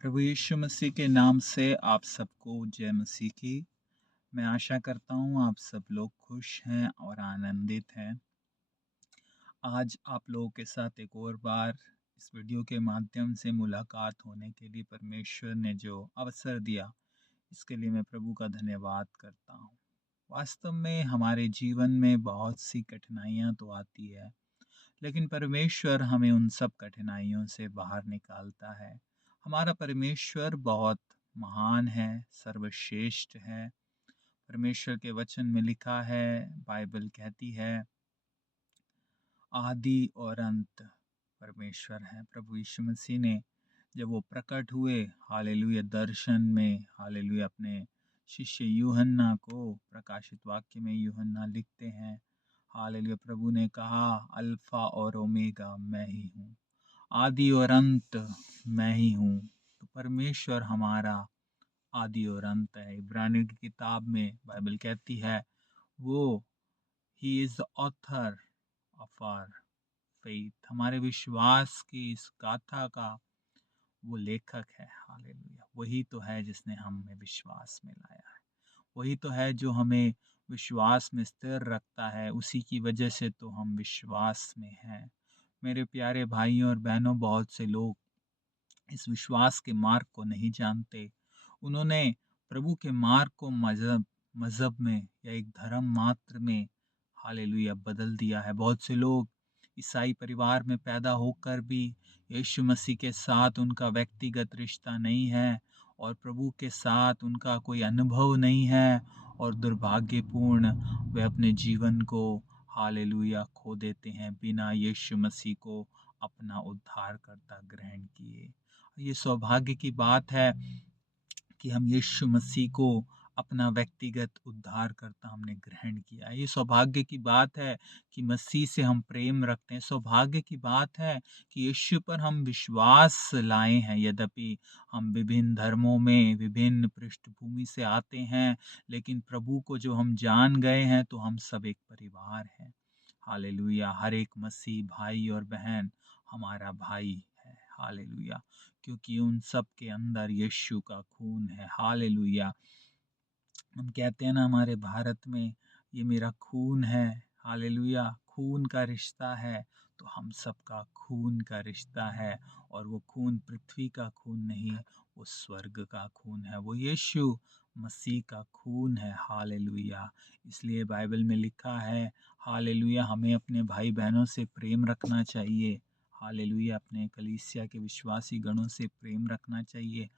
प्रभु यीशु मसीह के नाम से आप सबको जय मसीह की। मैं आशा करता हूँ आप सब लोग खुश हैं और आनंदित हैं। आज आप लोगों के साथ एक और बार इस वीडियो के माध्यम से मुलाकात होने के लिए परमेश्वर ने जो अवसर दिया, इसके लिए मैं प्रभु का धन्यवाद करता हूँ। वास्तव में हमारे जीवन में बहुत सी कठिनाइयाँ तो आती है, लेकिन परमेश्वर हमें उन सब कठिनाइयों से बाहर निकालता है। हमारा परमेश्वर बहुत महान है, सर्वश्रेष्ठ है। परमेश्वर के वचन में लिखा है, बाइबल कहती है, आदि और अंत परमेश्वर है। प्रभु यीशु मसीह ने जब वो प्रकट हुए, हालेलुया, दर्शन में, हालेलुया, अपने शिष्य यूहन्ना को, प्रकाशित वाक्य में यूहन्ना लिखते हैं, हालेलुया, प्रभु ने कहा, अल्फा और ओमेगा मैं ही हूँ, आदि और अंत मैं ही हूँ। तो परमेश्वर हमारा आदि और अंत है। इब्रानियों की किताब में बाइबल कहती है, वो he is the author of our faith, हमारे विश्वास की इस गाथा का वो लेखक है। हालेलुया, वही तो है जिसने हमें विश्वास में लाया है, वही तो है जो हमें विश्वास में स्थिर रखता है। उसी की वजह से तो हम विश्वास में हैं। मेरे प्यारे भाइयों और बहनों, बहुत से लोग इस विश्वास के मार्ग को नहीं जानते। उन्होंने प्रभु के मार्ग को मजहब मजहब में या एक धर्म मात्र में, हालेलुया, बदल दिया है। बहुत से लोग ईसाई परिवार में पैदा होकर भी यीशु मसीह के साथ उनका व्यक्तिगत रिश्ता नहीं है और प्रभु के साथ उनका कोई अनुभव नहीं है, और दुर्भाग्यपूर्ण वे अपने जीवन को, हालेलुया, खो देते हैं बिना यीशु मसीह को अपना उद्धारकर्ता ग्रहण किए। ये सौभाग्य की बात है कि हम यीशु मसीह को अपना व्यक्तिगत उद्धारकर्ता हमने ग्रहण किया। ये सौभाग्य की बात है कि मसीह से हम प्रेम रखते हैं। सौभाग्य की बात है कि यीशु पर हम विश्वास लाए हैं। यद्यपि हम विभिन्न धर्मों में, विभिन्न पृष्ठभूमि से आते हैं, लेकिन प्रभु को जो हम जान गए हैं, तो हम सब एक परिवार हैं। हालेलुया, हर एक मसीह भाई और बहन हमारा भाई है। हालेलुया, क्योंकि उन सब के अंदर यीशु का खून है। हालेलुया, हम कहते हैं ना हमारे भारत में, ये मेरा खून है। हालेलुया, खून का रिश्ता है, तो हम सबका खून का रिश्ता है। और वो खून पृथ्वी का खून नहीं, वो स्वर्ग का खून है, वो यीशु मसीह का खून है। हालेलुया, इसलिए बाइबल में लिखा है, हालेलुया, हमें अपने भाई बहनों से प्रेम रखना चाहिए। हालेलुया, अपने कलीसिया के विश्वासी गणों से प्रेम रखना चाहिए।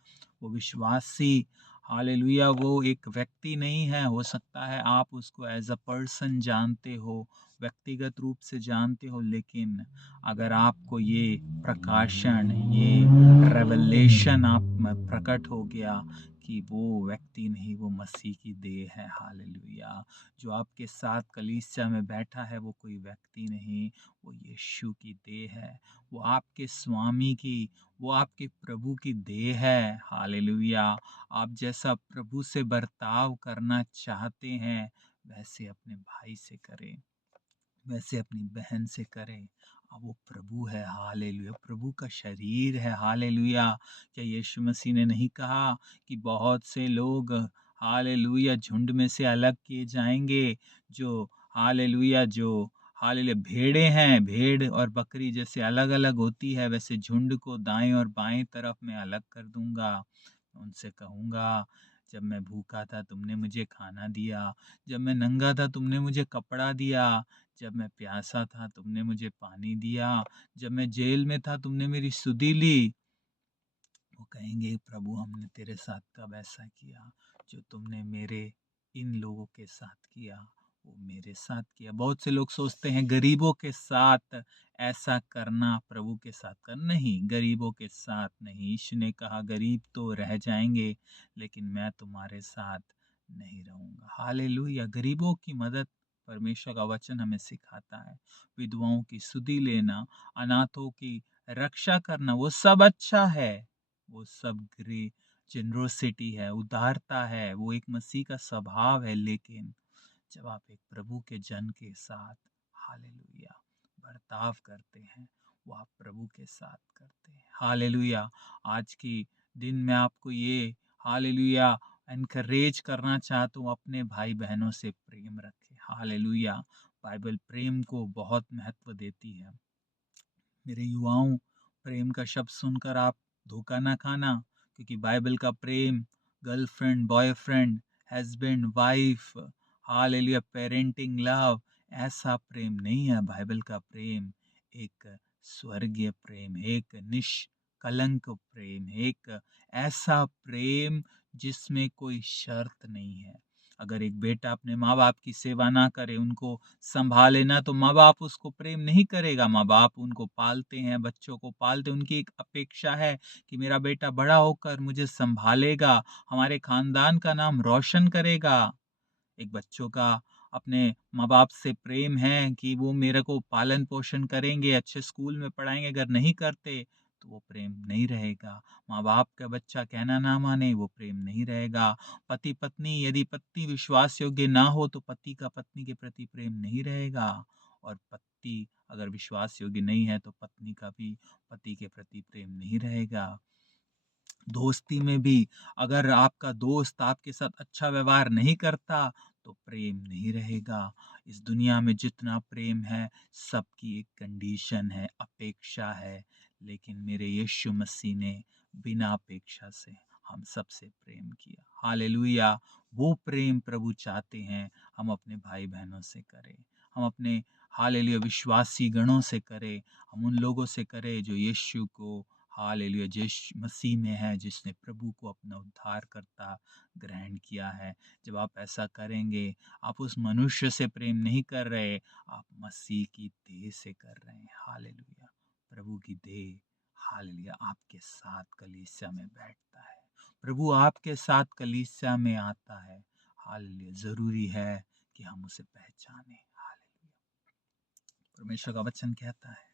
वो विश्वासी, हालेलुया, वो एक व्यक्ति नहीं है। हो सकता है आप उसको एज अ पर्सन जानते हो, व्यक्तिगत रूप से जानते हो, लेकिन अगर आपको ये प्रकाशन, ये रेवलेशन आप में प्रकट हो गया कि वो व्यक्ति नहीं, वो मसीह की देह है। हालेलुया, जो आपके साथ कलीसिया में बैठा है, वो कोई व्यक्ति नहीं, वो यीशु की देह है। वो आपके स्वामी की, वो आपके प्रभु की देह है। हालेलुया, आप जैसा प्रभु से बर्ताव करना चाहते हैं, वैसे अपने भाई से करें, वैसे अपनी बहन से करें। अब वो प्रभु है। हालेलुया, प्रभु का शरीर है। हालेलुया, क्या यीशु मसीह ने नहीं कहा कि बहुत से लोग, हालेलुया, झुंड में से अलग किए जाएंगे, जो, हालेलुया, जो, हालेलुया, भेड़ें हैं, भेड़ और बकरी जैसे अलग अलग होती है, वैसे झुंड को दाएं और बाएं तरफ में अलग कर दूंगा। उनसे कहूंगा, जब मैं भूखा था तुमने मुझे खाना दिया, जब मैं नंगा था तुमने मुझे कपड़ा दिया, जब मैं प्यासा था तुमने मुझे पानी दिया, जब मैं जेल में था तुमने मेरी सुधि ली। वो कहेंगे, प्रभु, हमने तेरे साथ कब ऐसा किया जो तुमने मेरे इन लोगों के साथ किया, वो मेरे साथ किया। बहुत से लोग सोचते हैं गरीबों के साथ ऐसा करना प्रभु के साथ करना। नहीं, गरीबों के साथ नहीं। यीशु ने कहा, गरीब तो रह जाएंगे, लेकिन मैं तुम्हारे साथ नहीं रहूंगा। हालेलुया, गरीबों की मदद परमेश्वर का वचन हमें सिखाता है। विधवाओं की सुधि लेना, अनाथों की रक्षा करना, वो सब अच्छा है, वो सब ग्रे जेनरोसिटी है, उदारता है, वो एक मसीह का स्वभाव है। लेकिन जब आप एक प्रभु के जन के साथ, हालेलुया, बर्ताव करते हैं, वो आप प्रभु के साथ करते हैं। हालेलुया, आज की दिन मैं आपको ये हालेलुया एनकरेज करना चाहता हूँ, अपने भाई बहनों से प्रेम रखें। हालेलुया। बाइबल प्रेम को बहुत महत्व देती है। मेरे युवाओं, प्रेम का शब्द सुनकर आप धोखा ना खाना, क्योंकि बाइबल का प्रेम girlfriend, boyfriend, husband, wife, hallelujah, parenting love, ऐसा प्रेम नहीं है। बाइबल का प्रेम एक स्वर्गीय प्रेम है, एक निष्कलंक प्रेम है, एक ऐसा प्रेम जिसमें कोई शर्त नहीं है। अगर एक बेटा अपने माँ बाप की सेवा ना करे, उनको संभाले ना, तो माँ बाप उसको प्रेम नहीं करेगा। माँ बाप उनको पालते हैं, बच्चों को पालते, उनकी एक अपेक्षा है कि मेरा बेटा बड़ा होकर मुझे संभालेगा, हमारे खानदान का नाम रोशन करेगा। एक बच्चों का अपने माँ बाप से प्रेम है कि वो मेरे को पालन पोषण करेंगे, अच्छे स्कूल में पढ़ाएंगे। अगर नहीं करते तो वो प्रेम नहीं रहेगा। माँ बाप का बच्चा कहना ना माने, वो प्रेम नहीं रहेगा। पति पत्नी, यदि पत्नी विश्वास योग्य ना हो तो पति का पत्नी के प्रति प्रेम नहीं रहेगा, और पति अगर विश्वास योग्य नहीं है तो पत्नी का भी पति के प्रति प्रेम नहीं रहेगा। दोस्ती में भी अगर आपका दोस्त आपके साथ अच्छा व्यवहार नहीं करता तो प्रेम नहीं रहेगा। इस दुनिया में जितना प्रेम है, सबकी एक कंडीशन है, अपेक्षा है, लेकिन मेरे यीशु मसीह ने बिना अपेक्षा से हम सबसे प्रेम किया। हालेलुया। वो प्रेम प्रभु चाहते हैं हम अपने भाई बहनों से करें, हम अपने हालेलुया विश्वासी गणों से करें, हम उन लोगों से करें जो यीशु को हालेलुया यीशु मसीह में है, जिसने प्रभु को अपना उद्धारकर्ता ग्रहण किया है। जब आप ऐसा करेंगे, आप उस मनुष्य से प्रेम नहीं कर रहे, आप मसीह की देह से कर रहे हैं। हालेलुया। प्रभु की देह हालेलुया आपके साथ कलीसिया में बैठता है, प्रभु आपके साथ कलीसिया में आता है। हालेलुया। जरूरी है कि हम उसे पहचाने। हालेलुया। परमेश्वर का वचन कहता है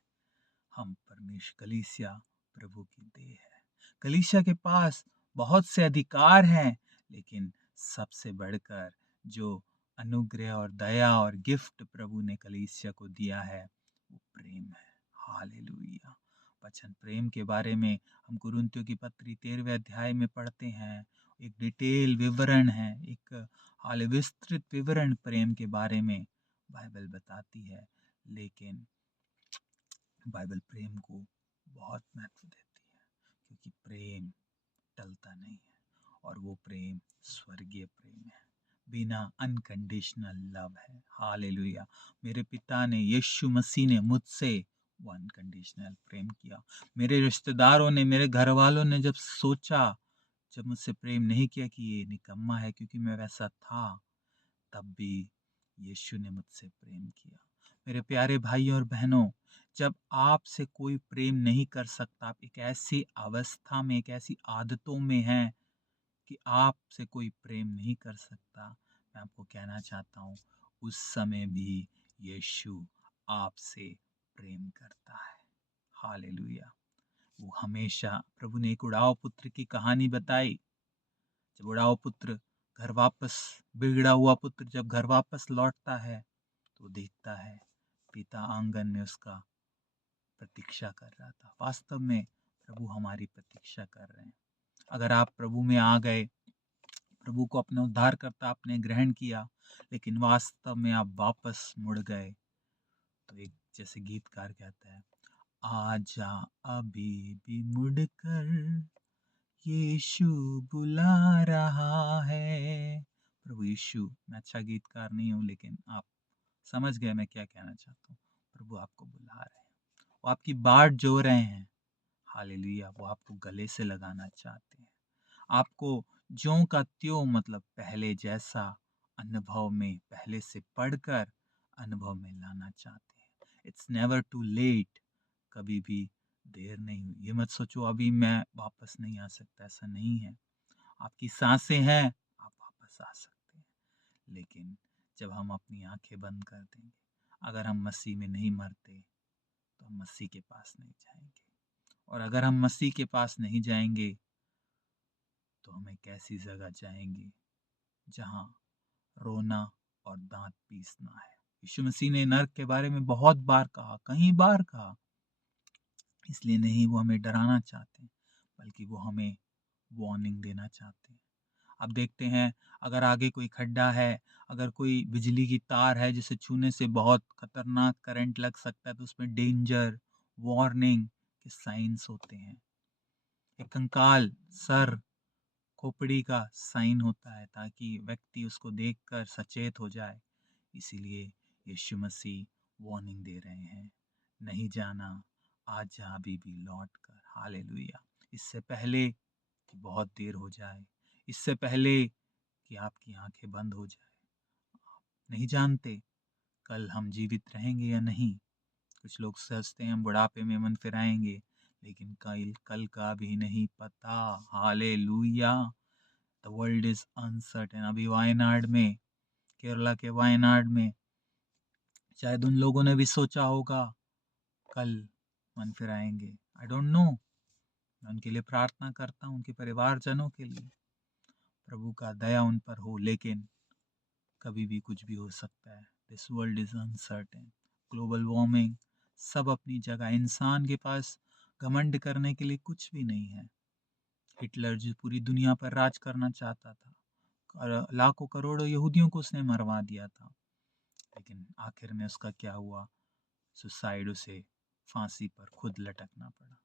हम परमेश्वर कलीसिया प्रभु की देह है। कलीसिया के पास बहुत से अधिकार हैं, लेकिन सबसे बढ़कर जो अनुग्रह और दया और गिफ्ट प्रभु ने कलीसिया को दिया है वो प्रेम है। हालेलुया। वचन प्रेम के बारे में हम कुरिन्थियों की पत्री 13वें अध्याय में पढ़ते हैं। एक डिटेल विवरण है, एक हाल विस्तृत विवरण प्रेम के बारे में बाइबल बताती है। लेकिन बाइबल प्रेम को बहुत महत्व देती है, क्योंकि प्रेम टलता नहीं है, और वो प्रेम स्वर्गीय प्रेम है, बिना अनकंडीशनल लव है। हालेलुया। मेरे पिता ने, यीशु मसीह ने मुझसे वो अनकंडीशनल प्रेम किया। मेरे रिश्तेदारों ने, मेरे घर वालों ने जब सोचा, जब मुझसे प्रेम नहीं किया कि ये निकम्मा है, क्योंकि मैं वैसा था, तब भी यीशु ने मुझसे प्रेम किया। मेरे प्यारे भाइयों और बहनों, जब आपसे कोई प्रेम नहीं कर सकता, आप एक ऐसी अवस्था में, एक ऐसी आदतों में हैं कि आपसे कोई प्रेम नहीं कर सकता, मैं आपको कहना चाहता हूँ, उस समय भी यीशु आपसे प्रेम करता है। हालेलुया। वो हमेशा, प्रभु ने एक उड़ाव पुत्र की कहानी बताई। जब उड़ाव पुत्र घर वापस, बिगड़ा हुआ पुत्र जब घर वापस लौटता है तो देखता है पिता आंगन में उसका प्रतीक्षा कर रहा था। वास्तव में प्रभु हमारी प्रतीक्षा कर रहे हैं। अगर आप प्रभु में आ गए, प्रभु को अपना उद्धारकर्ता आपने ग्रहण किया, लेकिन वास्तव में आप वापस मुड़ गए, तो एक जैसे गीतकार कहता है, आजा अभी भी मुड़कर यीशु बुला रहा है। प्रभु यीशु, मैं अच्छा गीतकार नहीं हूँ, लेकिन आप समझ गए मैं क्या कहना चाहता हूँ। प्रभु आपको बुला रहे हैं, वो आपकी बाट जो रहे हैं। हालेलुया। वो आपको गले से लगाना चाहते हैं, आपको ज्यों का त्यों, मतलब पहले जैसा अनुभव में, पहले से पढ़कर अनुभव में लाना चाहते हैं। It's never too late. कभी भी देर नहीं हुई। ये मत सोचो अभी मैं वापस नहीं आ सकता, ऐसा नहीं है। आपकी सांसें हैं, आप वापस आ सकते हैं, लेकिन जब हम अपनी आंखें बंद कर देंगे, अगर हम मसीह में नहीं मरते तो हम मसीह के पास नहीं जाएंगे, और अगर हम मसीह के पास नहीं जाएंगे तो हम एक ऐसी जगह जाएंगे जहां रोना और दांत पीसना है। यीशु मसीह ने नरक के बारे में बहुत बार कहा, कई बार कहा। इसलिए नहीं वो हमें डराना चाहते, बल्कि वो हमें वार्निंग देना चाहते हैं। अब देखते हैं, अगर आगे कोई खड्डा है, अगर कोई बिजली की तार है जिसे छूने से बहुत खतरनाक करंट लग सकता है, तो उसमें डेंजर, वार्निंग के साइंस होते हैं। एक कंकाल, सर, खोपड़ी का साइन होता है ताकि व्यक्ति उसको देखकर सचेत हो जाए। इसीलिए यीशु मसीह वार्निंग दे रहे हैं, नहीं जाना, आज जा अभी भी लौट कर। हालेलुया। इससे पहले कि बहुत देर हो जाए, इससे पहले कि आपकी आंखें बंद हो जाए। आप नहीं जानते कल हम जीवित रहेंगे या नहीं। कुछ लोग सोचते हैं हम बुढ़ापे में मन फिराएंगे, लेकिन कल कल का भी नहीं पता। Hallelujah. The world is uncertain. अभी वायनाड में, केरला के वायनाड में, शायद उन लोगों ने भी सोचा होगा कल मन फिराएंगे। I don't know. मैं उनके लिए प्रार्थना करता हूँ, उनके परिवारजनों के लिए, प्रभु का दया उन पर हो। लेकिन कभी भी कुछ भी हो सकता है। This world is uncertain. Global warming, सब अपनी जगह। इंसान के पास घमंड करने के लिए कुछ भी नहीं है। हिटलर जो पूरी दुनिया पर राज करना चाहता था, और लाखों करोड़ों यहूदियों को उसने मरवा दिया था, लेकिन आखिर में उसका क्या हुआ? सुसाइड, उसे फांसी पर खुद लटकना पड़ा।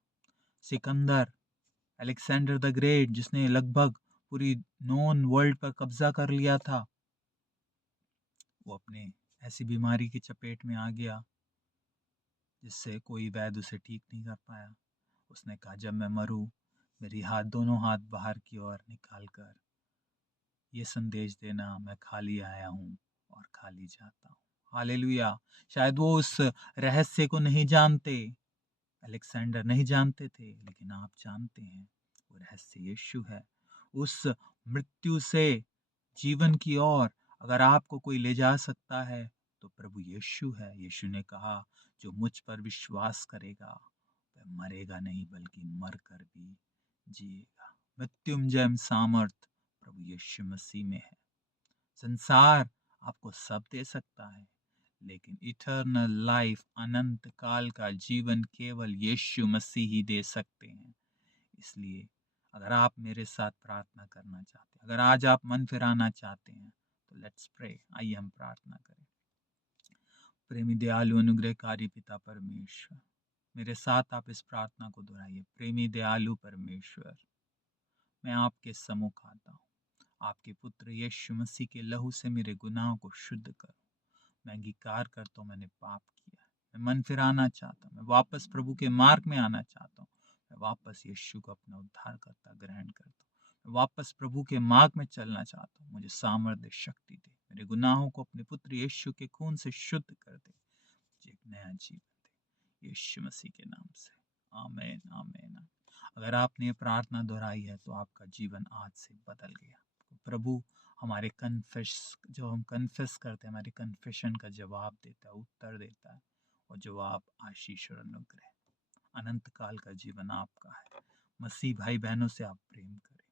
सिकंदर, अलेक्जेंडर द ग्रेट, जिसने लगभग पूरी नोन वर्ल्ड पर कब्जा कर लिया था, वो अपने ऐसी बीमारी की चपेट में आ गया जिससे कोई वैद्य उसे ठीक नहीं कर पाया। उसने कहा, जब मैं मरूं, मेरी दोनों हाथ बाहर की ओर निकाल कर ये संदेश देना, मैं खाली आया हूँ और खाली जाता हूँ। हालेलुया। शायद वो उस रहस्य को नहीं जानते, अलेक्जेंडर नहीं जानते थे, लेकिन आप जानते हैं। वो रहस्य यीशु है। उस मृत्यु से जीवन की ओर अगर आपको कोई ले जा सकता है तो प्रभु यीशु है। यीशु ने कहा, जो मुझ पर विश्वास करेगा वह मरेगा नहीं बल्कि मर कर भी जिएगा। मृत्युंजय सामर्थ प्रभु यीशु मसीह में है। संसार आपको सब दे सकता है, लेकिन इटर्नल लाइफ, अनंत काल का जीवन केवल यीशु मसीह ही दे सकते हैं। इसलिए अगर आप मेरे साथ प्रार्थना करना चाहते हैं, अगर आज आप मन फिराना चाहते हैं, तो लेट्स प्रे। आइए हम प्रार्थना करें। प्रेमी दयालु अनुग्रहकारी पिता परमेश्वर, मेरे साथ आप इस प्रार्थना को दोहराइए। प्रेमी दयालु परमेश्वर, मैं आपके सम्मुख आता हूँ। आपके पुत्र यीशु मसीह के लहू से मेरे गुनाहों को शुद्ध करो। मैं अंगीकार करता हूँ मैंने पाप किया है। मैं मन फिराना चाहता हूँ, मैं वापस प्रभु के मार्ग में आना चाहता हूँ। मैं वापस यीशु को अपना उद्धारकर्ता ग्रहण करता हूँ। मैं वापस प्रभु के मार्ग में चलना चाहता हूँ। मुझे सामर्थ्य, शक्ति दे। मेरे गुनाहों को अपने पुत्र यीशु के खून से शुद्ध कर दे। मुझे एक नया जीवन दे, यीशु मसीह के नाम से। आमीन, आमीन। अगर आपने ये प्रार्थना दोहराई है तो आपका जीवन आज से बदल गया। प्रभु हमारे जो हम कन्फेस करते हैं, हमारे कन्फेशन का जवाब देता है, उत्तर देता है। और जवाब आशीष और अनुग्रह, अनंत काल का जीवन आपका है। मसीह भाई बहनों से आप प्रेम करें,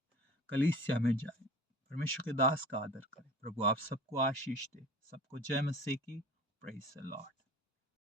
कलीसिया में जाएं, परमेश्वर के दास का आदर करें। प्रभु आप सबको आशीष दे। सबको जय मसीह की। Praise the Lord.